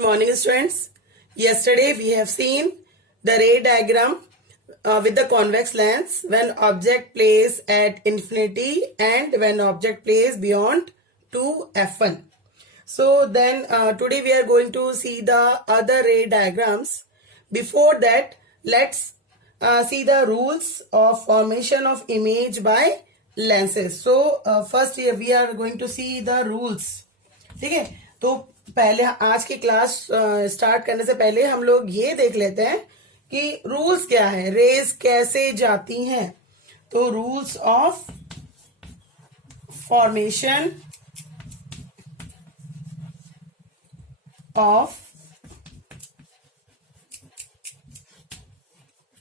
Good morning, students. Yesterday we have seen the ray diagram with the convex lens when object plays at infinity and when object plays beyond 2f1. So then today we are going to see the other ray diagrams. Before that, let's see the rules of formation of image by lenses. So first we are going to see the rules. ठीक है, तो पहले आज की class start करने से पहले हम लोग ये देख लेते हैं कि रूल्स क्या है, रेज कैसे जाती हैं. तो rules of formation of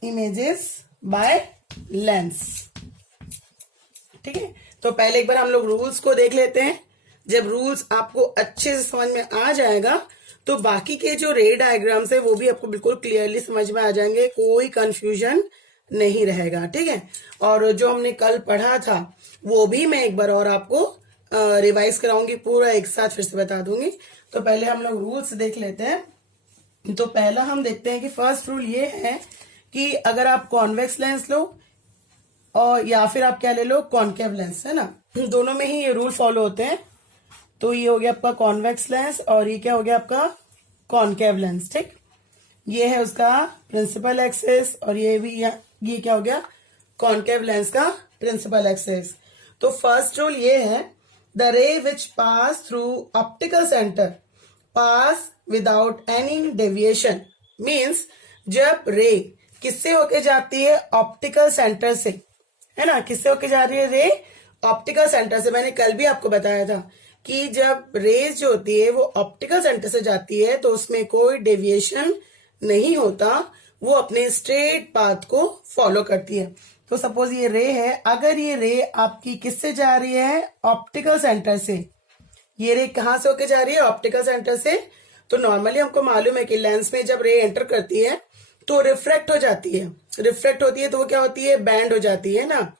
images by lens. ठीक है, तो पहले एक बार हम लोग रूल्स को देख लेते हैं. जब रूल्स आपको अच्छे से समझ में आ जाएगा तो बाकी के जो रे डायग्राम्स है वो भी आपको बिल्कुल क्लियरली समझ में आ जाएंगे, कोई कंफ्यूजन नहीं रहेगा. ठीक है, और जो हमने कल पढ़ा था वो भी मैं एक बार और आपको रिवाइज कराऊंगी, पूरा एक साथ फिर से बता दूंगी. तो पहले हम लोग रूल्स देख लेते हैं. तो पहला हम देखते हैं कि फर्स्ट रूल ये है कि अगर आप कॉन्वेक्स लेंस लो और या फिर आप क्या ले लो, कॉनकेव लेंस, है ना, दोनों में ही ये रूल फॉलो होते हैं. तो ये हो गया आपका कॉन्वेक्स लेंस और ये क्या हो गया आपका कॉनकेव लेंस. ठीक, ये है उसका प्रिंसिपल एक्सिस और ये क्या हो गया कॉनकेव लेंस का प्रिंसिपल एक्सिस. तो फर्स्ट रूल ये है, the ray which pass through optical centre pass without any deviation. Means जब रे किससे होके जाती है, ऑप्टिकल सेंटर से, है ना, किससे होके जा रही है रे, ऑप्टिकल सेंटर से. मैंने कल भी आपको बताया था कि जब रेज जो होती है वो ऑप्टिकल सेंटर से जाती है तो उसमें कोई डेविएशन नहीं होता, वो अपने स्ट्रेट पाथ को फॉलो करती है. तो सपोज ये रे है, अगर ये रे आपकी किससे जा रही है, ऑप्टिकल सेंटर से, ये रे कहां से होके जा रही है, ऑप्टिकल सेंटर से. तो नॉर्मली हमको मालूम है कि लेंस में जब रे एंटर करती है तो रिफ्रैक्ट हो जाती है. रिफ्रैक्ट होती है तो वो क्या होती है, बैंड हो जाती है ना,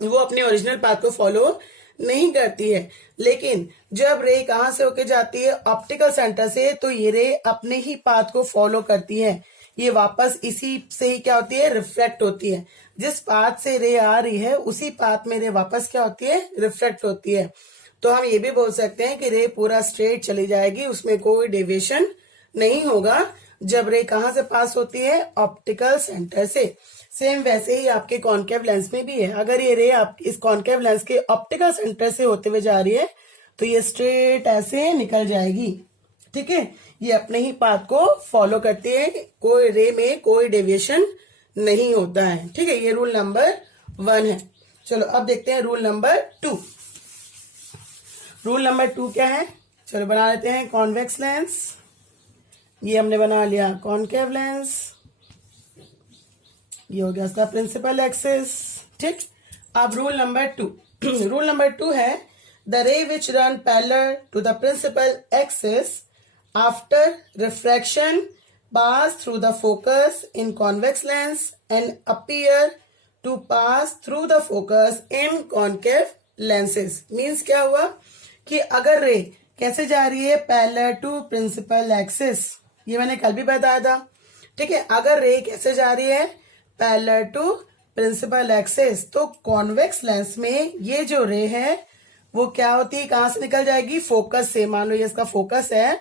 वो अपने ओरिजिनल पाथ को फॉलो नहीं करती है. लेकिन जब रे कहां से होके जाती है, ऑप्टिकल सेंटर से, तो ये रे अपने ही पाथ को फॉलो करती है. ये वापस इसी से ही क्या होती है, रिफ्लेक्ट होती है. जिस पाथ से रे आ रही है उसी पाथ में रे वापस क्या होती है, रिफ्लेक्ट होती है. तो हम ये भी बोल सकते हैं कि रे पूरा स्ट्रेट चली जाएगी, उसमें कोई डेविएशन नहीं होगा जब रे कहां से पास होती है, ऑप्टिकल सेंटर से. सेम वैसे ही आपके कॉनकेव लेंस में भी है. अगर ये रे आप इस कॉनकेव लेंस के ऑप्टिकल सेंटर से होते हुए जा रही है तो ये स्ट्रेट ऐसे निकल जाएगी. ठीक है, ये अपने ही पाथ को फॉलो करती है, कोई रे में कोई डेविएशन नहीं होता है. ठीक है, ये रूल नंबर 1 है. चलो अब देखते हैं रूल नंबर 2. रूल नंबर 2 क्या है, चलो बना लेते हैं. कॉन्वेक्स लेंस, ये हमने बना लिया कॉनकेव लेंस, ये हो गया उसका प्रिंसिपल एक्सिस. ठीक, अब रूल नंबर 2. रूल नंबर 2 है, the ray which run parallel to the principal axis after refraction pass through the focus in convex lens and appear to pass through the focus in concave lenses. Means क्या हुआ कि अगर रे कैसे जा रही है, पैरेलल टू प्रिंसिपल एक्सिस, ये मैंने कल भी बताया था. ठीक है, अगर रे कैसे जा रही है, पैरेलल टू प्रिंसिपल एक्सिस, तो कॉन्वेक्स लेंस में ये जो रे है वो क्या होती है, कहां से निकल जाएगी, फोकस से. मान लो ये इसका फोकस है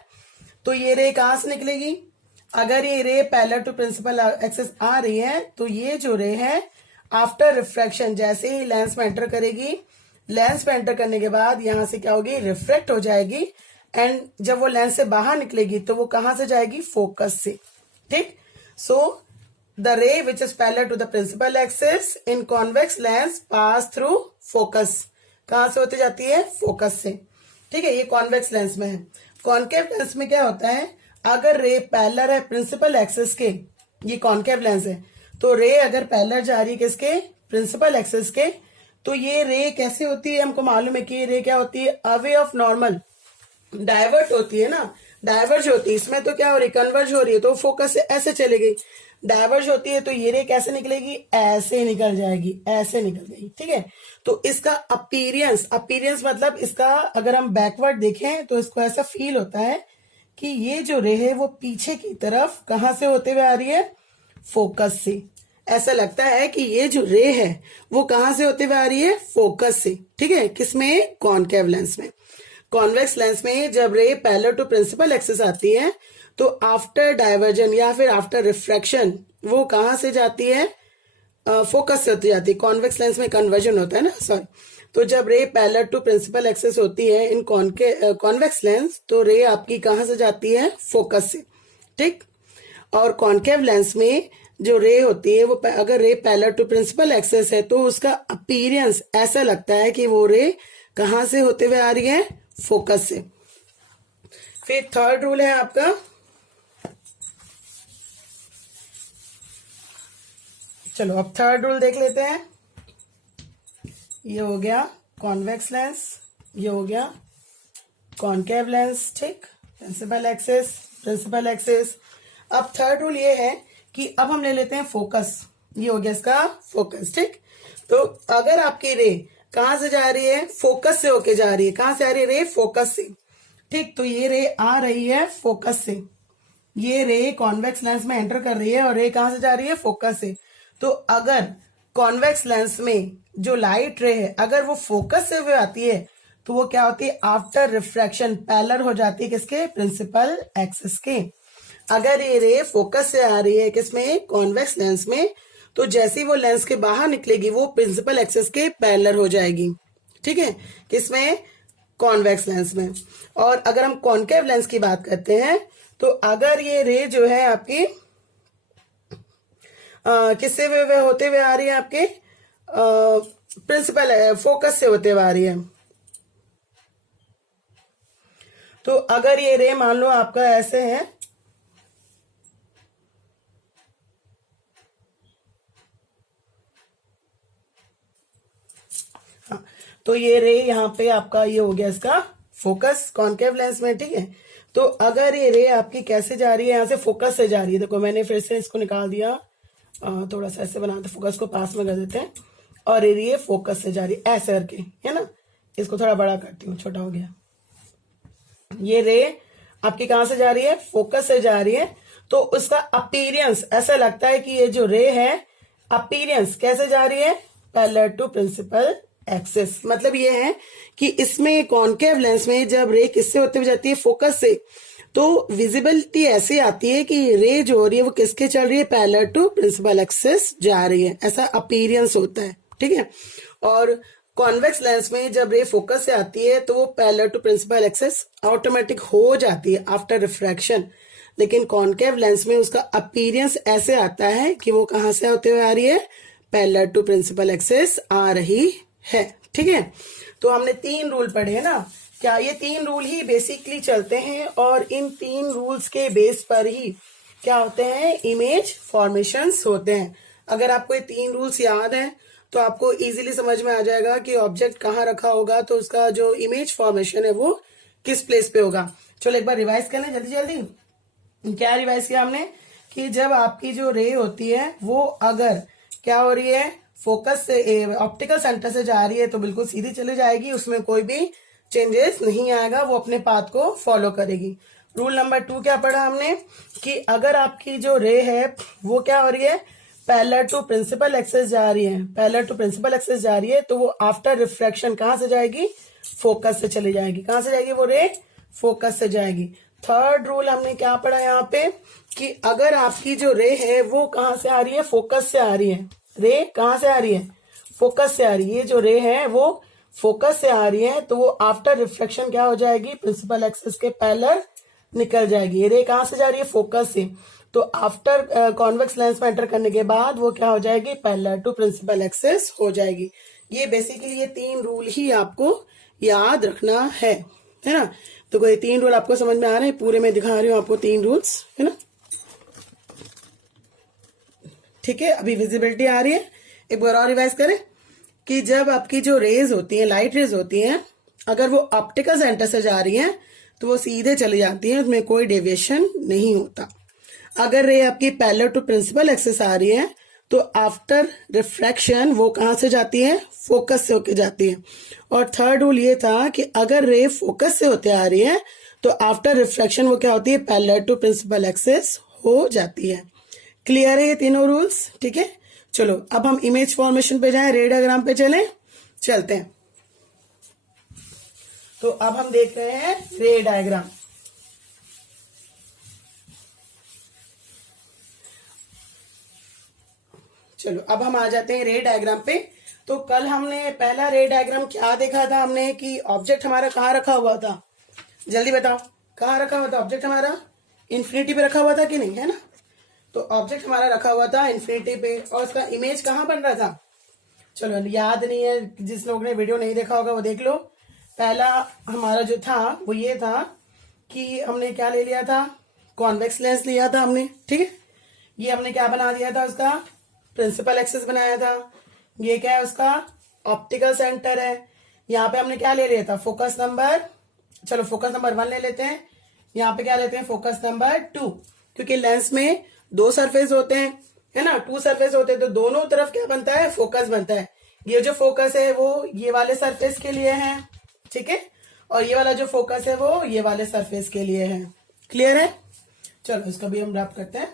तो ये रे कहां से निकलेगी, अगर ये ray parallel to principal axis आ रही है तो ये जो रे है आफ्टर रिफ्रैक्शन, जैसे ही लेंस में एंटर करेगी, लेंस में एंटर करने के बाद यहां से क्या होगी, रिफ्रैक्ट हो जाएगी. एंड जब वो लेंस से बाहर निकलेगी तो वो कहां से जाएगी, फोकस से. ठीक, सो the ray which is parallel to the principal axis in convex lens pass through focus. कहां से होती जाती है, फोकस से. ठीक है, ये कॉन्वेक्स लेंस में है. कॉनकेव लेंस में क्या होता है, अगर रे पैरेलल है प्रिंसिपल एक्सिस के, ये कॉनकेव लेंस है, तो रे अगर पैरेलल जा रही है किसके, प्रिंसिपल एक्सिस के, तो ये रे कैसे होती है, हमको मालूम है कि ये रे क्या होती है, अवे ऑफ नॉर्मल, डाइवर्ट होती है ना, डाइवर्ज होती है. इसमें तो क्या हो रही है, कन्वर्ज हो रही है, तो फोकस से ऐसे चली गई. डाइवर्ज होती है तो ये रे कैसे निकलेगी, ऐसे निकल जाएगी, ऐसे निकल गई. ठीक है, तो इसका अपीरियंस मतलब इसका अगर हम बैकवर्ड देखें तो इसको ऐसा फील होता है कि ये जो रे है वो पीछे की तरफ कहां से होते हुए आ रही है, फोकस से। ऐसा लगता है कि ये जो रे है वो कहां से होते हुए आ रही है, फोकस से। ठीक है, किसमें, कॉनकेव लेंस में। कॉन्वेक्स लेंस में जब रे पैरेलल टू प्रिंसिपल एक्सिस आती है तो आफ्टर डाइवर्जन या फिर आफ्टर रिफ्रैक्शन वो कहां से जाती है, फोकस से होती जाती है। कॉन्वेक्स लेंस में कन्वर्जन होता है ना, सॉरी। तो जब रे पैरेलल टू प्रिंसिपल एक्सिस होती है इन कॉन्वेक्स लेंस, तो रे आपकी कहां से जाती है, फोकस से। ठीक। और कॉनकेव लेंस में जो रे होती है वो अगर रे पैरेलल टू प्रिंसिपल एक्सिस है तो उसका अपीयरेंस ऐसा लगता है कि वो रे कहां से होते हुए आ रही है, फोकस से। फिर थर्ड रूल है आपका, चलो अब थर्ड रूल देख लेते हैं। ये हो गया कॉन्वेक्स लेंस, ये हो गया कॉनकेव लेंस। ठीक, प्रिंसिपल एक्सिस। अब थर्ड रूल ये है कि अब हम ले लेते हैं फोकस। ये हो गया इसका फोकस। ठीक, तो अगर आपकी रे कहां से जा रही है, फोकस से होके जा रही है। कहां से आ रही है रे, फोकस से। ठीक, तो ये रे आ रही है फोकस से, ये रे कॉन्वेक्स लेंस में एंटर कर रही है और रे कहां से जा रही है, फोकस से। तो अगर कॉन्वेक्स लेंस में जो लाइट रे है अगर वो फोकस से हुए आती है तो वो क्या होती है, आफ्टर रिफ्रैक्शन पैरेलल हो जाती है किसके, प्रिंसिपल एक्सिस के। अगर ये रे फोकस से आ रही है किसमें, कॉन्वेक्स लेंस में, तो जैसे ही वो लेंस के बाहर निकलेगी वो प्रिंसिपल एक्सिस के पैरेलल हो जाएगी। ठीक है, किसमें, कॉन्वेक्स लेंस में। और अगर हम कॉनकेव लेंस की बात करते हैं तो अगर ये रे जो है आपकी किससे वे होते हुए आ रही है, आपके प्रिंसिपल फोकस से होते हुए आ रही है। तो अगर ये रे मान लो आपका ऐसे है, हाँ, तो ये रे यहाँ पे आपका ये हो गया इसका फोकस कॉनकेव लेंस में। ठीक है, तो अगर ये रे आपकी कैसे जा रही है, यहाँ से फोकस से जा रही है। देखो मैंने फिर से इसको निकाल दिया, थोड़ा सा ऐसे बनाते, फोकस को पास में कर देते हैं, और ये फोकस से जा रही है ऐसे करके, है ना। इसको थोड़ा बड़ा करती हूँ, छोटा हो गया। ये रे आपकी कहां से जा रही है, फोकस से जा रही है। तो उसका अपीयरेंस ऐसा लगता है कि ये जो रे है अपीयरेंस कैसे जा रही है, पैरेलल टू प्रिंसिपल एक्सिस। मतलब ये है कि इसमें कॉनकेव लेंस में जब रे किससे होते हुए जाती है, फोकस से, तो विजिबिलिटी ऐसी आती है कि रे जो हो रही है वो किसके चल रही है, पैरेलल टू प्रिंसिपल एक्सिस जा रही है, ऐसा अपीयरेंस होता है। ठीक है, और कॉन्वेक्स लेंस में जब रे फोकस से आती है तो वो parallel to principal axis automatic हो जाती है आफ्टर रिफ्रैक्शन। लेकिन कॉनकेव लेंस में उसका अपीयरेंस ऐसे आता है कि वो कहां से होते हुए आ रही है, पैरेलल टू प्रिंसिपल एक्सिस आ रही है। ठीक है, तो हमने 3 रूल पढ़े हैं ना। क्या ये 3 रूल ही बेसिकली चलते हैं, और इन 3 रूल्स के बेस पर ही क्या होते हैं, इमेज फॉर्मेशंस होते हैं। अगर आपको ये 3 रूल्स याद हैं तो आपको इजीली समझ में आ जाएगा कि ऑब्जेक्ट कहाँ रखा होगा तो उसका जो इमेज फॉर्मेशन है वो किस प्लेस पे होगा। चलो एक बार रिवाइज कर लें जल्दी जल्दी। क्या रिवाइज किया हमने, कि जब आपकी जो रे होती है वो अगर क्या हो रही है, फोकस से ऑप्टिकल सेंटर से जा रही है तो बिल्कुल सीधी चली जाएगी, उसमें कोई भी चेंजेस नहीं आएगा, वो अपने पाथ को फॉलो करेगी। रूल नंबर 2 क्या पढ़ा हमने, कि अगर आपकी जो रे है वो क्या हो रही है, पैरेलल टू प्रिंसिपल एक्सिस जा रही है, पैरेलल टू प्रिंसिपल एक्सिस जा रही है, तो वो आफ्टर रिफ्रैक्शन कहां से जाएगी, फोकस से चली जाएगी। कहां से जाएगी वो रे, फोकस से जाएगी। थर्ड रूल हमने क्या पढ़ा यहाँ पे, कि अगर आपकी जो रे है वो कहां से आ रही है, फोकस से आ रही है। रे कहां से आ रही है, फोकस से आ रही है। ये जो रे है वो फोकस से आ रही है, तो वो आफ्टर रिफ्लेक्शन क्या हो जाएगी, प्रिंसिपल एक्सिस के पैरेलल निकल जाएगी। ये रे कहां से जा रही है, फोकस से, तो आफ्टर कॉन्वेक्स लेंस में एंटर करने के बाद वो क्या हो जाएगी, पैरेलल टू प्रिंसिपल एक्सिस हो जाएगी। ये बेसिकली ये 3 रूल ही आपको याद रखना है ना। तो कोई 3 रूल आपको समझ में आ रहे हैं, पूरे में दिखा रही हूँ आपको 3 रूल्स, है ना। ठीक है, अभी विजिबिलिटी आ रही है। एक बार और रिवाइज करें कि जब आपकी जो रेज होती हैं, लाइट रेज होती हैं, अगर वो ऑप्टिकल सेंटर से जा रही हैं तो वो सीधे चली जाती हैं, उसमें कोई डेविएशन नहीं होता। अगर रे आपकी पैरेलल टू प्रिंसिपल एक्सिस आ रही है तो आफ्टर रिफ्रैक्शन वो कहां से जाती है, फोकस से होके जाती है। और थर्ड रूल ये था कि अगर रे फोकस से होते आ रही है तो आफ्टर रिफ्रैक्शन वो क्या होती है, पैरेलल टू प्रिंसिपल एक्सिस हो जाती है। क्लियर है ये तीनों रूल्स? ठीक है, चलो अब हम इमेज फॉर्मेशन पे जाएं, रे डायग्राम पे चलते हैं। तो अब हम देख रहे हैं रे डायग्राम। चलो अब हम आ जाते हैं रे डायग्राम पे। तो कल हमने पहला रे डायग्राम क्या देखा था हमने, कि ऑब्जेक्ट हमारा कहाँ रखा हुआ था, जल्दी बताओ कहाँ रखा हुआ था ऑब्जेक्ट हमारा? इन्फिनिटी पे रखा हुआ था कि नहीं, है ना? तो ऑब्जेक्ट हमारा रखा हुआ था इन्फिनिटी पे, और उसका इमेज कहाँ बन रहा था? चलो याद नहीं है, जिस लोग ने वीडियो नहीं देखा होगा वो देख लो। पहला हमारा जो था वो ये था कि हमने क्या ले लिया था, कॉन्वेक्स लेंस लिया था हमने, ठीक है। ये हमने क्या बना दिया था, उसका प्रिंसिपल एक्सिस बनाया था। ये क्या है, उसका ऑप्टिकल सेंटर है। यहाँ पे हमने क्या ले लिया था, फोकस नंबर, चलो फोकस नंबर 1 ले लेते हैं। यहाँ पे क्या लेते हैं, फोकस नंबर 2, क्योंकि लेंस में 2 सरफेस होते हैं, है ना, 2 सरफेस होते हैं, तो दोनों तरफ क्या बनता है, फोकस बनता है। ये जो फोकस है वो ये वाले सरफेस के लिए है, ठीक है, और ये वाला जो फोकस है वो ये वाले सरफेस के लिए है। क्लियर है? चलो इसको भी हम रब करते हैं।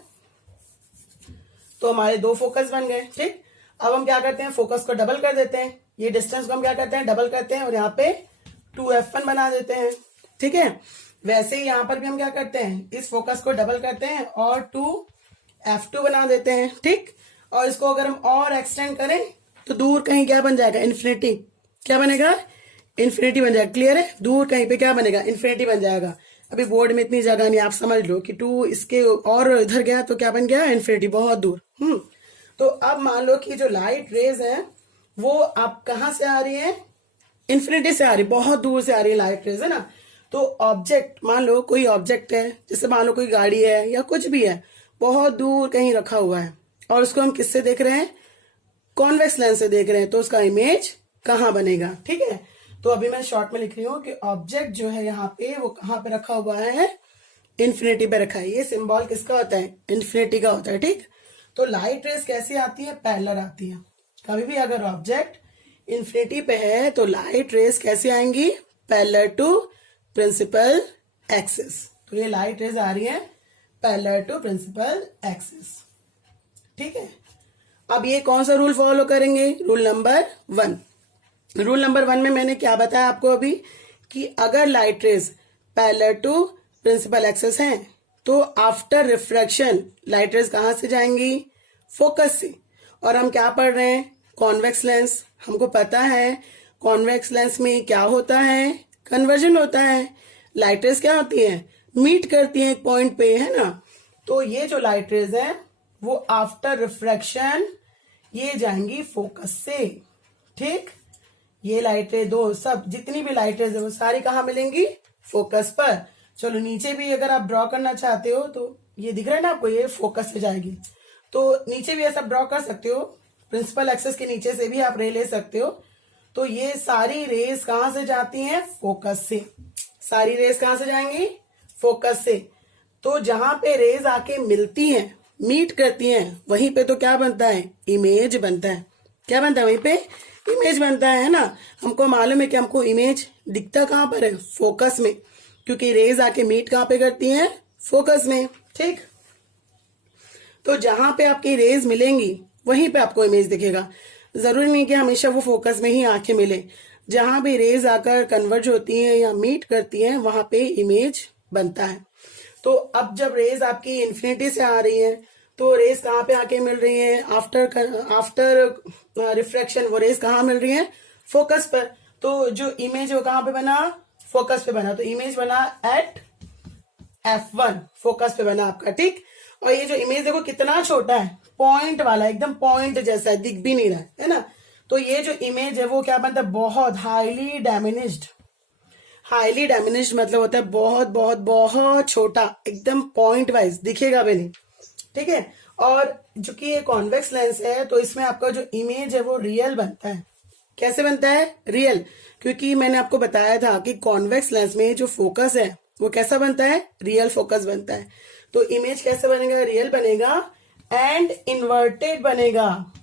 तो हमारे 2 फोकस बन गए, ठीक। अब हम क्या करते हैं, फोकस को डबल कर देते हैं, ये डिस्टेंस को हम क्या करते हैं, डबल करते हैं, और यहाँ पे 2f1 बना देते हैं, ठीक है। वैसे ही यहाँ पर भी हम क्या करते हैं, इस फोकस को डबल करते हैं और 2f2 बना देते हैं, ठीक। और इसको अगर हम और एक्सटेंड करें तो दूर कहीं क्या बन जाएगा, इन्फिनिटी। क्या बनेगा, इन्फिनिटी बन जाएगा। क्लियर है? दूर कहीं पे क्या बनेगा, इन्फिनिटी बन जाएगा। अभी बोर्ड में इतनी जगह नहीं, आप समझ लो कि 2 इसके और इधर गया तो क्या बन गया, इन्फिनिटी, बहुत दूर। तो अब मान लो कि जो लाइट रेज है वो आप कहाँ से आ रही है, इन्फिनिटी से आ रही, बहुत दूर से आ रही है लाइट रेज, है ना। तो ऑब्जेक्ट, मान लो कोई ऑब्जेक्ट है, जैसे मान लो कोई गाड़ी है या कुछ भी है, बहुत दूर कहीं रखा हुआ है, और उसको हम किससे देख रहे हैं, कॉन्वेक्स लेंस से देख रहे हैं, तो उसका इमेज कहाँ बनेगा, ठीक है। तो अभी मैं शॉर्ट में लिख रही हूँ कि ऑब्जेक्ट जो है यहाँ पे वो कहाँ पे रखा हुआ है, इन्फिनिटी पे रखा है। ये सिंबल किसका होता है, इन्फिनिटी का होता है, ठीक। तो लाइट रेस कैसी आती है, पैरेलल आती है। कभी भी अगर ऑब्जेक्ट इन्फिनिटी पे है तो लाइट रेस कैसे आएंगी, पैरेलल टू प्रिंसिपल एक्सिस। तो ये लाइट रेस आ रही है पैरेलल टू प्रिंसिपल एक्सिस, ठीक है। अब ये कौन सा रूल फॉलो करेंगे, रूल नंबर 1। रूल नंबर 1 में मैंने क्या बताया आपको अभी, कि अगर light rays parallel to principal axis हैं तो आफ्टर रिफ्रैक्शन लाइट रेज कहां से जाएंगी, फोकस से। और हम क्या पढ़ रहे हैं, कॉन्वेक्स लेंस। हमको पता है कॉन्वेक्स लेंस में क्या होता है, कन्वर्जन होता है। लाइट रेज क्या होती है, मीट करती है एक पॉइंट पे, है ना। तो ये जो लाइट रेज है वो आफ्टर रिफ्रैक्शन ये जाएंगी फोकस से, ठीक। ये लाइट रेज, दो सब जितनी भी लाइट रेज है वो सारी कहाँ मिलेंगी, फोकस पर। चलो नीचे भी अगर आप ड्रॉ करना चाहते हो तो ये दिख रहा है ना आपको, ये फोकस से जाएगी। तो नीचे भी ऐसा ड्रॉ कर सकते हो, प्रिंसिपल एक्सिस के नीचे से भी आप रे ले सकते हो। तो ये सारी रेज कहां से जाती हैं, फोकस से। सारी रेज कहां से जाएंगी, फोकस से। तो जहां पे रेज आके मिलती हैं, मीट करती हैं, वहीं पे तो क्या बनता है, इमेज बनता है। क्या बनता है, वहीं पे इमेज बनता है ना। हमको मालूम है कि हमको इमेज दिखता कहां पर है, फोकस में, क्योंकि रेज आके मीट कहां पे करती हैं, फोकस में, ठीक। तो जहां पे आपकी रेज मिलेंगी वहीं पे आपको इमेज दिखेगा। जरूरी नहीं कि हमेशा वो फोकस में ही आके मिले, जहां भी रेज आकर कन्वर्ज होती हैं या मीट करती हैं वहां पे इमेज बनता है। तो अब जब रेज आपकी इन्फिनिटी से आ रही है तो रेज कहाँ पे आके मिल रही है, आफ्टर रिफ्रैक्शन वो रेज कहाँ मिल रही है, फोकस पर। तो जो इमेज वो कहाँ पे बना, फोकस पे बना। तो इमेज बना एट F1, फोकस पे बना आपका, ठीक। और ये जो इमेज देखो कितना छोटा है, पॉइंट वाला, एकदम पॉइंट जैसा है, दिख भी नहीं रहा है ना। तो ये जो इमेज है वो क्या बनता है, बहुत हाईली डैमिनिज्ड। हाईली डैमिनिज्ड मतलब होता है बहुत बहुत बहुत छोटा, एकदम पॉइंट वाइज दिखेगा भी नहीं, ठीक है। और चूंकि ये कॉन्वेक्स लेंस है तो इसमें आपका जो इमेज है वो रियल बनता है। कैसे बनता है, रियल। क्योंकि मैंने आपको बताया था कि कॉन्वेक्स लेंस में जो फोकस है वो कैसा बनता है, रियल फोकस बनता है। तो इमेज कैसे बनेगा, रियल बनेगा एंड इन्वर्टेड बनेगा।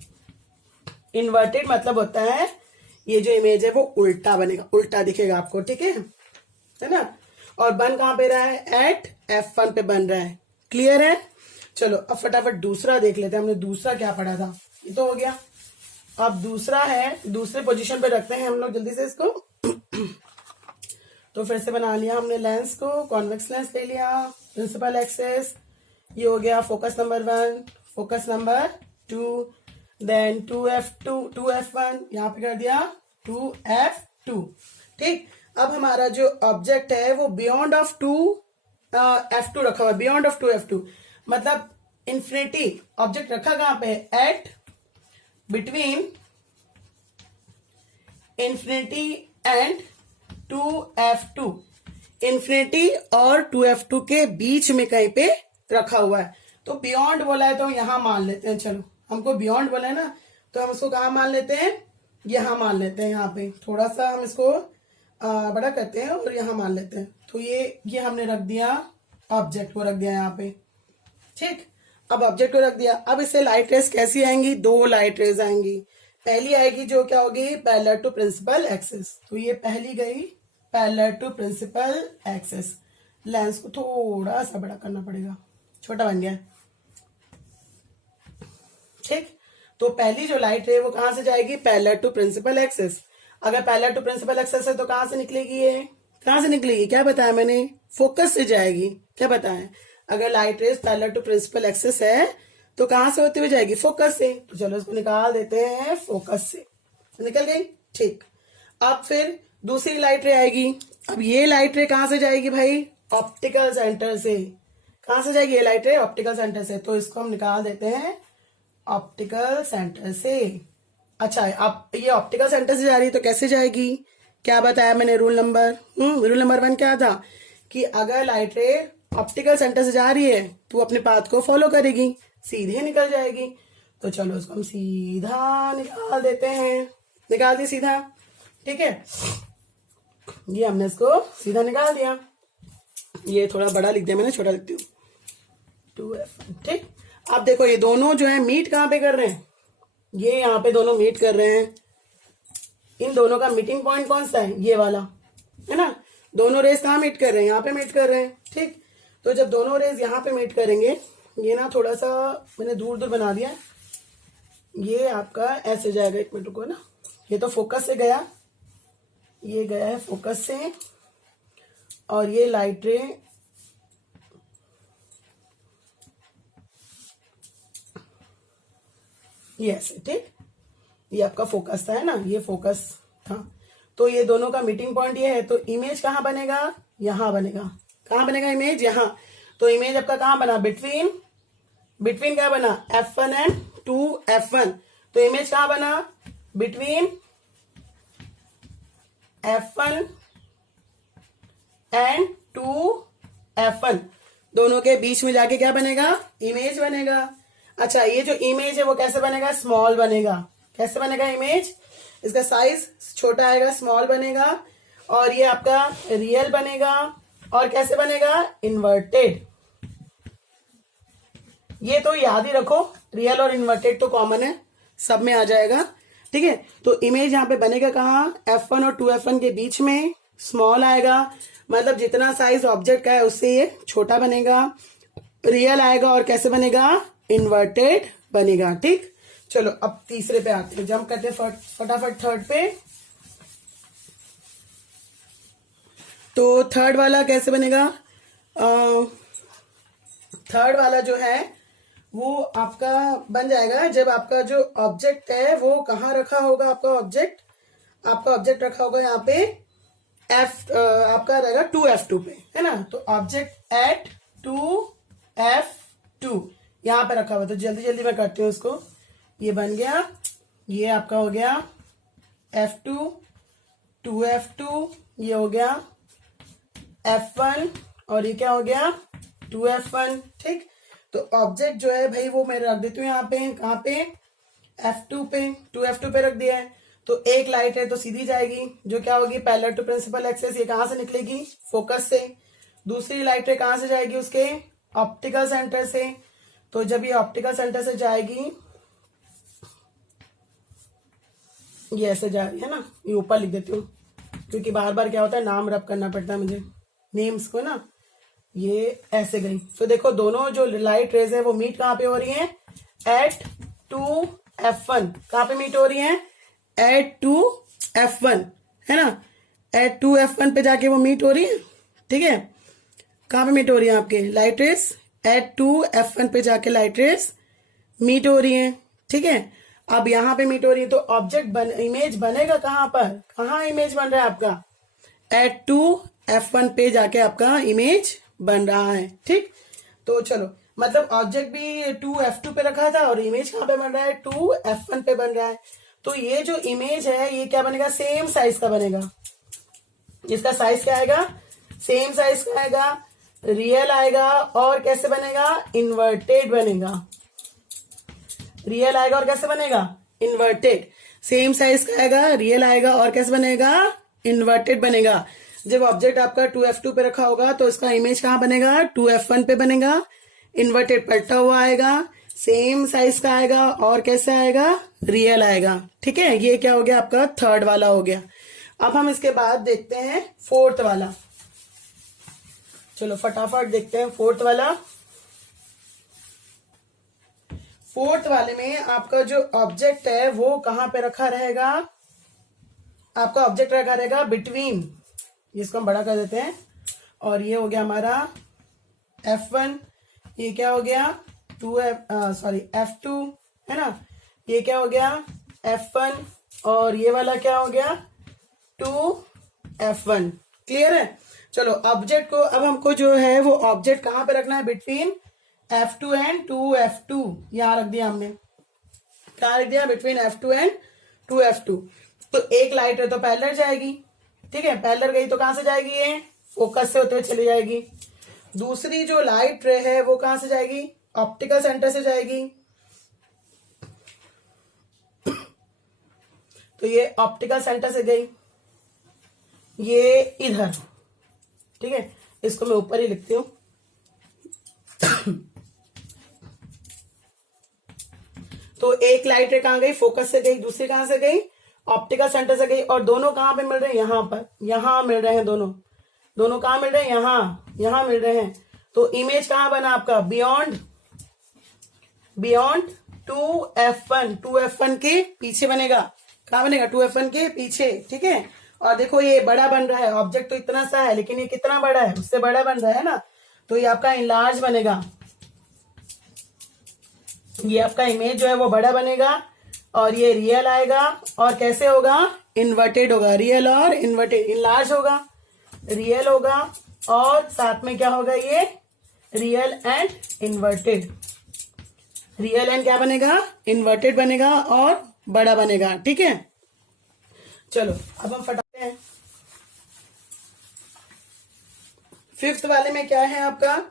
इन्वर्टेड मतलब होता है ये जो इमेज है वो उल्टा बनेगा, उल्टा दिखेगा आपको, ठीक है ना। और बन कहां पे रहा है, एट F1 पे बन रहा है। क्लियर है? चलो अब फटाफट दूसरा देख लेते हैं, हमने दूसरा क्या पढ़ा था, ये तो हो गया। अब दूसरा है, दूसरे पोजीशन पे रखते हैं हम लोग जल्दी से इसको। तो फिर से बना लिया हमने लेंस को, कॉन्वेक्स लेंस ले लिया, प्रिंसिपल एक्सेस, ये हो गया focus number 1, focus number 2, then 2F1 यहाँ पे कर दिया 2F2। ठीक, अब हमारा जो ऑब्जेक्ट है वो बियॉन्ड ऑफ 2F2 रखा हुआ है, बियॉन्ड ऑफ 2F2 मतलब इन्फिनिटी ऑब्जेक्ट रखा कहां पे, at between infinity and 2F2, infinity और 2F2 के बीच में कहीं पे रखा हुआ है। तो बियॉन्ड बोला है तो यहां मान लेते हैं, चलो हमको बियॉन्ड बोला है ना, तो हम इसको कहां मान लेते हैं, यहां मान लेते हैं। यहाँ पे थोड़ा सा हम इसको बड़ा करते हैं और यहां मान लेते हैं। तो ये हमने रख दिया, ऑब्जेक्ट को रख दिया यहाँ पे। ठीक, अब ऑब्जेक्ट को रख दिया। अब इससे लाइट रेज कैसी आएंगी, 2 लाइट रेज आएंगी। पहली आएगी जो क्या होगी, पैरेलल टू प्रिंसिपल एक्सिस। तो ये पहली गई parallel to principal axis. Lens को थोड़ा सा बड़ा करना पड़ेगा, छोटा बन गया। ठीक, तो पहली जो लाइट रे वो कहां से जाएगी, पैरेलल टू प्रिंसिपल एक्सिस। अगर पैरेलल टू प्रिंसिपल एक्सिस है तो कहां से निकलेगी, ये कहां से निकलेगी, क्या बताया मैंने, फोकस से जाएगी। क्या बताया, अगर light rays parallel to principal axis है तो कहां से होती हुई जाएगी, फोकस से। तो चलो इसको निकाल देते हैं, फोकस से निकल गई। ठीक, अब फिर दूसरी लाइट रे आएगी। अब ये लाइट रे कहां से जाएगी भाई, ऑप्टिकल सेंटर से। कहां से जाएगी ये लाइट रे, ऑप्टिकल सेंटर से। तो इसको हम निकाल देते हैं ऑप्टिकल सेंटर से। अच्छा, अब ये ऑप्टिकल सेंटर से जा रही है तो कैसे जाएगी, क्या बताया मैंने, रूल नंबर 1 क्या था कि अगर लाइट रे ऑप्टिकल सेंटर से जा रही है तो अपने पाथ को फॉलो करेगी, सीधे निकल जाएगी। तो चलो इसको हम सीधा निकाल देते हैं, निकाल दिया सीधा। ठीक है, ये हमने इसको सीधा निकाल दिया। ये थोड़ा बड़ा लिख दिया मैंने, छोटा लिखती हूँ 2F। ठीक, अब देखो ये दोनों जो है मीट कहां पे कर रहे हैं, ये यहाँ पे दोनों मीट कर रहे हैं। इन दोनों का मीटिंग पॉइंट कौन सा है, ये वाला है ना। दोनों रेस कहां मीट कर रहे हैं, यहाँ पे मीट कर रहे हैं। ठीक, तो जब दोनों रेस यहाँ पे मीट करेंगे, ये ना थोड़ा सा मैंने दूर दूर बना दिया, ये आपका ऐसे जाएगा। एक मिनट रुको ना, ये तो फोकस से गया, ये गया है फोकस से, और ये लाइट रे ये ऐसे। ठीक, ये आपका फोकस था है ना, ये फोकस था। तो ये दोनों का मीटिंग पॉइंट ये है। तो इमेज कहां बनेगा, यहां बनेगा। कहां बनेगा इमेज, यहां। तो इमेज आपका कहां बना, बिटवीन क्या बना, F1 एंड 2F1। तो इमेज कहां बना, बिटवीन F1 एंड 2F1, दोनों के बीच में जाके क्या बनेगा, इमेज बनेगा। अच्छा, ये जो इमेज है वो कैसे बनेगा, स्मॉल बनेगा। कैसे बनेगा इमेज, इसका साइज छोटा आएगा, स्मॉल बनेगा। और ये आपका रियल बनेगा, और कैसे बनेगा, इन्वर्टेड। ये तो याद ही रखो, रियल और इन्वर्टेड तो कॉमन है, सब में आ जाएगा। ठीक है, तो इमेज यहाँ पे बनेगा कहाँ, F1 और 2F1 के बीच में, स्मॉल आएगा, मतलब जितना साइज ऑब्जेक्ट का है उससे ये छोटा बनेगा। रियल आएगा और कैसे बनेगा, इन्वर्टेड बनेगा। ठीक, चलो अब तीसरे पे आते हैं, जंप करते हैं फटाफट थर्ड पे। तो थर्ड वाला कैसे बनेगा, थर्ड वाला जो है वो आपका बन जाएगा जब आपका जो ऑब्जेक्ट है वो कहाँ रखा होगा, आपका ऑब्जेक्ट रखा होगा यहाँ पे आपका रहेगा 2F2 पे, है ना। तो ऑब्जेक्ट एट 2F2 यहाँ पे रखा हुआ। तो जल्दी जल्दी मैं करती हूँ इसको। ये बन गया, ये आपका हो गया F2, 2F2, ये हो गया F1, और ये क्या हो गया 2F1। ठीक, तो ऑब्जेक्ट जो है भाई वो मैं रख देती हूँ यहाँ पे, कहाँ पे, F2 पे, 2F2 पे रख दिया है। तो एक लाइट है तो सीधी जाएगी, जो क्या होगी, पैरेलल टू प्रिंसिपल एक्सिस। ये कहां से निकलेगी, फोकस से। दूसरी लाइट है कहां से जाएगी, उसके ऑप्टिकल सेंटर से। तो जब ये ऑप्टिकल सेंटर से जाएगी, ये ऐसे जा रही है ना, ये ऊपर लिख देती हूँ क्योंकि बार बार क्या होता है, नाम रब करना पड़ता है मुझे। नेम्स को ना, ये ऐसे गई। तो देखो दोनों जो लाइट रेज है वो मीट कहाँ पे हो रही हैं, एट 2f1। कहाँ पे मीट हो रही हैं, एट 2f1, है ना, एट 2f1 पे जाके वो मीट हो रही है। ठीक है, कहाँ पे मीट हो रही है आपके लाइट रेस, एट 2f1 पे जाके लाइट रेस मीट हो रही है। ठीक है, अब यहाँ पे मीट हो रही है तो ऑब्जेक्ट इमेज बनेगा कहाँ पर, कहाँ इमेज बन रहा है आपका, एट 2f1 पे जाके आपका इमेज बन रहा है। ठीक, तो चलो मतलब ऑब्जेक्ट भी 2f2 पे रखा था और इमेज कहाँ पे बन रहा है, 2f1 पे बन रहा है। तो ये जो इमेज है ये क्या बनेगा, सेम साइज का बनेगा। इसका साइज क्या आएगा, सेम साइज का आएगा, रियल आएगा और कैसे बनेगा, इन्वर्टेड बनेगा। रियल आएगा और कैसे बनेगा, इन्वर्टेड। सेम साइज का आएगा, रियल आएगा और कैसे बनेगा, इन्वर्टेड बनेगा। जब ऑब्जेक्ट आपका 2f2 पे रखा होगा तो इसका इमेज कहाँ बनेगा, 2f1 पे बनेगा, इन्वर्टेड पलटा हुआ आएगा, सेम साइज का आएगा और कैसे आएगा, रियल आएगा। ठीक है, ये क्या हो गया आपका थर्ड वाला हो गया। अब हम इसके बाद देखते हैं फोर्थ वाला। चलो फटाफट देखते हैं फोर्थ वाला। फोर्थ वाले में आपका जो ऑब्जेक्ट है वो कहां पे रखा रहेगा, आपका ऑब्जेक्ट रखा रहेगा बिटवीन, इसको हम बड़ा कर देते हैं, और ये हो गया हमारा f1, ये क्या हो गया f2, है ना, ये क्या हो गया f1 और ये वाला क्या हो गया 2f1। क्लियर है। चलो ऑब्जेक्ट को अब हमको जो है वो ऑब्जेक्ट कहां पे रखना है, बिटवीन f2 एंड 2f2, यहां रख दिया हमने, कहा रख दिया, बिटवीन f2 एंड 2f2। तो एक लाइट है तो पैरेलल जाएगी। ठीक है, पैरेलल गई तो कहां से जाएगी, ये फोकस से होते हुए चली जाएगी। दूसरी जो लाइट रे है वो कहां से जाएगी, ऑप्टिकल सेंटर से जाएगी। तो ये ऑप्टिकल सेंटर से गई, ये इधर। ठीक है, इसको मैं ऊपर ही लिखती हूं। तो एक लाइट रे कहां गई, फोकस से गई, दूसरी कहां से गई, ऑप्टिकल सेंटर से गई, और दोनों कहां पे मिल रहे हैं, यहां पर, यहां मिल रहे हैं दोनों। दोनों कहां मिल रहे हैं, यहां मिल रहे हैं। तो इमेज कहां बना आपका, बियॉन्ड 2f1, 2f1 के पीछे बनेगा। कहां बनेगा, 2f1 के पीछे। ठीक है, और देखो ये बड़ा बन रहा है, ऑब्जेक्ट तो इतना सा है लेकिन ये कितना बड़ा है, उससे बड़ा बन रहा है ना, तो ये आपका इनलार्ज बनेगा। ये आपका इमेज जो है वो बड़ा बनेगा और ये रियल आएगा और कैसे होगा, इन्वर्टेड होगा। रियल और इन्वर्टेड, इनलार्ज होगा, रियल होगा और साथ में क्या होगा, ये real and inverted. Real and क्या बनेगा, इन्वर्टेड बनेगा और बड़ा बनेगा। ठीक है, चलो अब हम फटाते हैं। फिफ्थ वाले में क्या है आपका,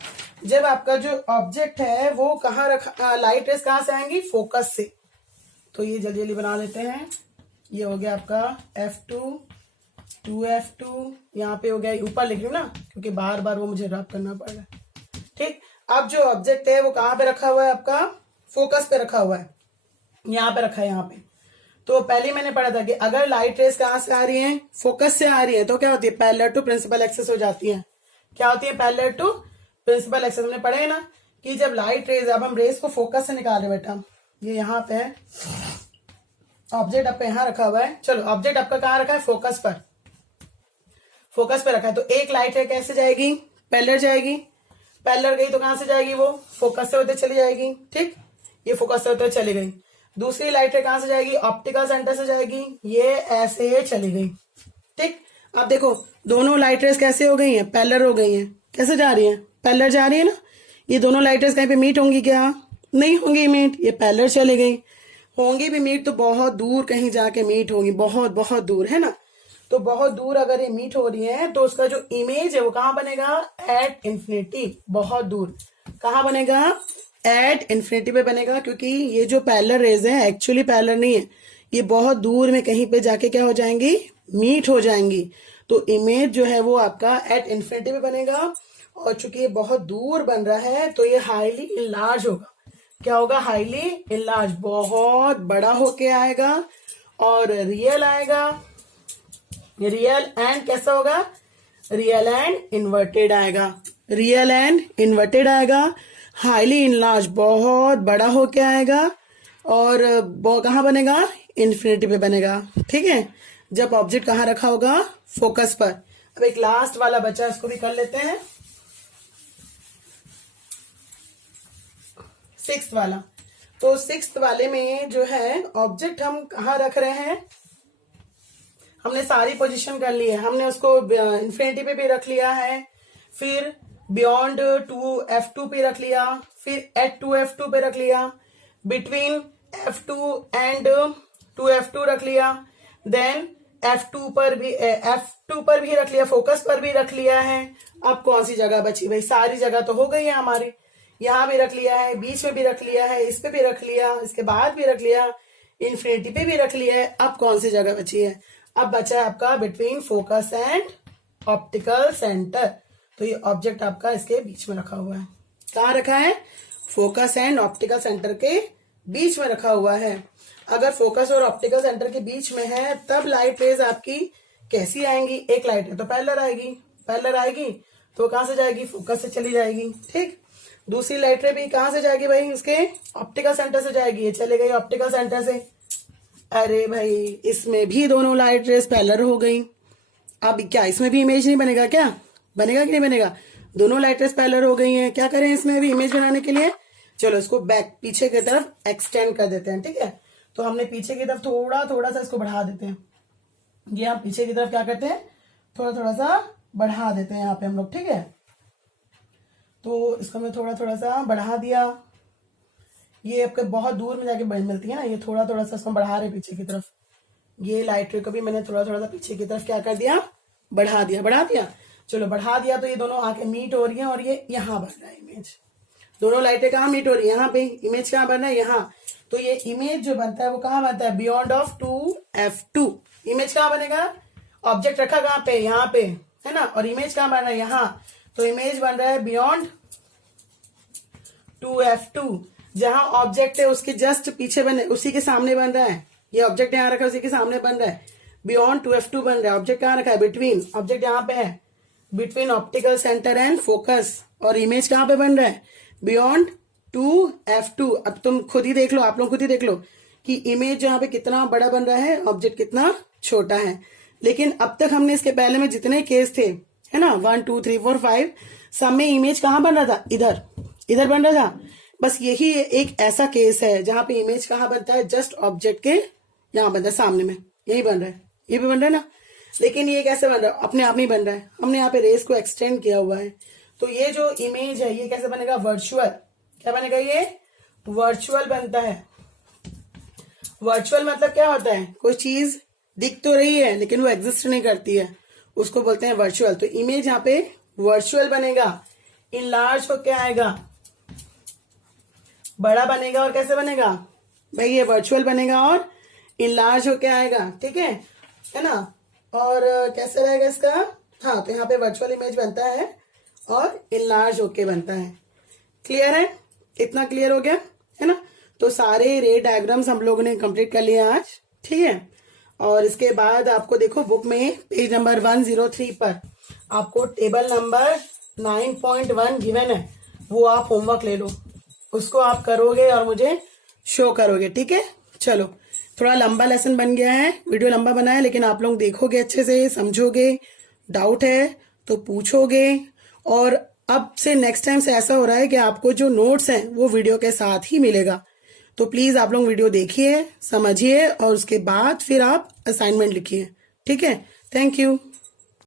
जब आपका जो ऑब्जेक्ट है वो कहाँ रखा, लाइट रेस कहां से आएंगी, फोकस से। तो ये जल्दी जल्दी बना लेते हैं। ये हो गया आपका f2, 2f2, यहाँ पे हो गया, ऊपर लिख रही हूँ ना क्योंकि बार बार वो मुझे रब करना पड़ रहा है। ठीक, अब जो ऑब्जेक्ट है वो कहाँ पे रखा हुआ है, आपका फोकस पे रखा हुआ है, यहाँ पे रखा है, यहाँ पे। तो पहले मैंने पढ़ा था कि अगर लाइट रेस कहां से आ रही है, फोकस से आ रही है, तो क्या होती है, पैरेलल टू प्रिंसिपल एक्सिस हो जाती है। क्या होती है, पैरेलल टू प्रिंसिपल एक्सिस। हमने पढ़े ना कि जब लाइट रेज, अब हम रेस को फोकस से निकाल रहे बेटा, ये यहाँ पे है, ऑब्जेक्ट आपका यहाँ रखा हुआ है। चलो ऑब्जेक्ट आपका कहाँ रखा है, फोकस पर, फोकस पे रखा है। तो एक लाइट रे कैसे जाएगी, पैरेलल जाएगी, पैरेलल गई तो कहां से जाएगी, वो फोकस से होते चली जाएगी। ठीक, ये फोकस से होते चली गई। दूसरी लाइट रे कहां से जाएगी, ऑप्टिकल सेंटर से जाएगी, ये ऐसे चली गई। ठीक, अब देखो दोनों लाइट रेस कैसे हो गई हैं, पैरेलल हो गई हैं। कैसे जा रही हैं, पैरेलल जा रही है ना। ये दोनों लाइट रेस कहीं पे मीट होंगी क्या, नहीं होंगी मीट, ये पैरेलल चली गई। होंगी भी मीट तो बहुत दूर कहीं जाके मीट होंगी, बहुत बहुत दूर, है ना। तो बहुत दूर अगर ये मीट हो रही है तो उसका जो इमेज है वो कहां बनेगा, एट इन्फिनिटी, बहुत दूर। कहां बनेगा, एट इन्फिनिटी पे बनेगा, क्योंकि ये जो पैरेलल रेज है एक्चुअली पैरेलल नहीं है, ये बहुत दूर में कहीं पे जाके क्या हो जाएंगी, मीट हो जाएंगी। तो इमेज जो है वो आपका एट इन्फिनिटी पे बनेगा, और चूंकि ये बहुत दूर बन रहा है तो ये हाईली इनलार्ज होगा। क्या होगा, हाईली इनलार्ज, बहुत बड़ा होके आएगा और रियल आएगा। रियल एंड कैसा होगा, रियल एंड इन्वर्टेड आएगा, रियल एंड इन्वर्टेड आएगा। हाईली इनलार्ज बहुत बड़ा होके आएगा, और कहाँ बनेगा, इन्फिनिटी पे बनेगा। ठीक है, जब ऑब्जेक्ट कहाँ रखा होगा, फोकस पर। अब एक लास्ट वाला बचा, इसको भी कर लेते हैं, 6th वाला। तो 6th वाले में जो है ऑब्जेक्ट हम कहाँ रख रहे हैं, हमने सारी पोजीशन कर ली है, हमने उसको इन्फिनिटी पे भी रख लिया है, फिर बियॉन्ड 2F2 पे रख लिया, फिर एट 2F2 पे रख लिया, बिटवीन F2 एंड 2F2 रख लिया, देन F2 पर भी रख लिया, फोकस पर भी रख लिया है। अब कौन सी जगह बची भाई, सारी जगह तो हो गई है हमारी, यहाँ भी रख लिया है, बीच में भी रख लिया है, इस पे भी रख लिया, इसके बाद भी रख लिया, इन्फिनिटी पे भी रख लिया है। अब कौन सी जगह बची है, अब बचा है आपका between focus and optical centre. तो ये ऑब्जेक्ट आपका इसके बीच में रखा हुआ है, कहाँ रखा है, फोकस एंड ऑप्टिकल सेंटर के बीच में रखा हुआ है। अगर फोकस और ऑप्टिकल सेंटर के बीच में है तब लाइट रेज आपकी कैसी आएंगी, एक लाइट है तो पैरेलल आएगी, पैरेलल आएगी तो कहां से जाएगी, फोकस से चली जाएगी। ठीक, दूसरी लाइट रे भी कहां से जाएगी भाई, उसके ऑप्टिकल सेंटर से जाएगी, ये चले गई ऑप्टिकल सेंटर से। अरे भाई इसमें भी दोनों लाइट रेज पैरेलल हो गई, अब क्या इसमें भी इमेज नहीं बनेगा, क्या बनेगा कि नहीं बनेगा, दोनों लाइट रेज पैरेलल हो गई हैं, क्या करें इसमें भी इमेज बनाने के लिए, चलो इसको बैक पीछे की तरफ एक्सटेंड कर देते हैं। ठीक है, तो हमने पीछे की तरफ थोड़ा थोड़ा सा इसको बढ़ा देते हैं, ये हम पीछे की तरफ क्या करते हैं, थोड़ा थोड़ा सा बढ़ा देते हैं यहाँ पे हम लोग। ठीक है, तो इसको मैं थोड़ा थोड़ा सा बढ़ा दिया, ये आपके बहुत दूर में जाके मिलती है ना, ये थोड़ा थोड़ा सा इसको बढ़ा रहे पीछे की तरफ, ये लाइट रे को भी मैंने थोड़ा थोड़ा सा पीछे की तरफ क्या कर दिया, बढ़ा दिया, बढ़ा दिया। चलो बढ़ा दिया तो ये दोनों आके मीट हो रही है, और ये यहाँ बन रहा है इमेज, दोनों लाइटें कहाँ मीट हो रही है, यहाँ पे, इमेज कहाँ बन रहा है, यहाँ। तो ये इमेज जो बनता है वो कहाँ बनता है, बियॉन्ड ऑफ 2F2। इमेज कहाँ बनेगा, ऑब्जेक्ट रखा कहाँ पे, यहाँ पे है ना, और इमेज कहाँ बन रहा है, यहाँ। तो इमेज बन रहा है बियॉन्ड 2F2, जहां ऑब्जेक्ट है उसके जस्ट पीछे बने, उसी के सामने बन रहा है, ये ऑब्जेक्ट यहाँ रखा है उसी के सामने बन रहा है, बियॉन्ड 2F2 बन रहा है। ऑब्जेक्ट कहाँ रखा है, बिटवीन, ऑब्जेक्ट यहाँ पे है, between optical centre and focus, और इमेज कहाँ पे बन रहा है, बियॉन्ड 2F2। अब तुम खुद ही देख लो, आप लोग खुद ही देख लो कि इमेज यहाँ पे कितना बड़ा बन रहा है, ऑब्जेक्ट कितना छोटा है। लेकिन अब तक हमने इसके पहले में जितने केस थे, है ना, 1 2 3 4 5, सब में इमेज कहाँ बन रहा था, इधर, इधर बन रहा था। बस यही एक ऐसा केस है जहां पे इमेज कहाँ बनता है, जस्ट ऑब्जेक्ट के यहाँ बनता है, सामने में, यही बन रहा है, ये भी बन रहा है ना। लेकिन ये कैसे बन रहा है, अपने आप नहीं बन रहा है, हमने यहाँ पे रेस को एक्सटेंड किया हुआ है। तो ये जो इमेज है ये कैसे बनेगा, वर्चुअल, क्या बनेगा, ये वर्चुअल बनता है। वर्चुअल मतलब क्या होता है, कोई चीज दिख तो रही है लेकिन वो एग्जिस्ट नहीं करती है, उसको बोलते हैं वर्चुअल। तो इमेज यहाँ पे वर्चुअल बनेगा, इनलार्ज होके आएगा, बड़ा बनेगा, और कैसे बनेगा भाई, ये वर्चुअल बनेगा और इनलार्ज होके आएगा। ठीक है ना, और कैसे रहेगा इसका, हाँ, तो यहाँ पे वर्चुअल इमेज बनता है और इनलार्ज होके बनता है। क्लियर है, इतना क्लियर हो गया है ना। तो सारे रे डायग्राम्स हम लोगों ने कंप्लीट कर लिए आज। ठीक है, और इसके बाद आपको देखो बुक में पेज नंबर 103 पर आपको टेबल नंबर 9.1 गिवन है, वो आप होमवर्क ले लो, उसको आप करोगे और मुझे शो करोगे। ठीक है, चलो, थोड़ा लंबा लेसन बन गया है, वीडियो लंबा बना है, लेकिन आप लोग देखोगे अच्छे से, समझोगे, डाउट है तो पूछोगे। और अब से नेक्स्ट टाइम से ऐसा हो रहा है कि आपको जो नोट्स हैं वो वीडियो के साथ ही मिलेगा। तो प्लीज आप लोग वीडियो देखिए, समझिए, और उसके बाद फिर आप असाइनमेंट लिखिए। ठीक है, थैंक यू।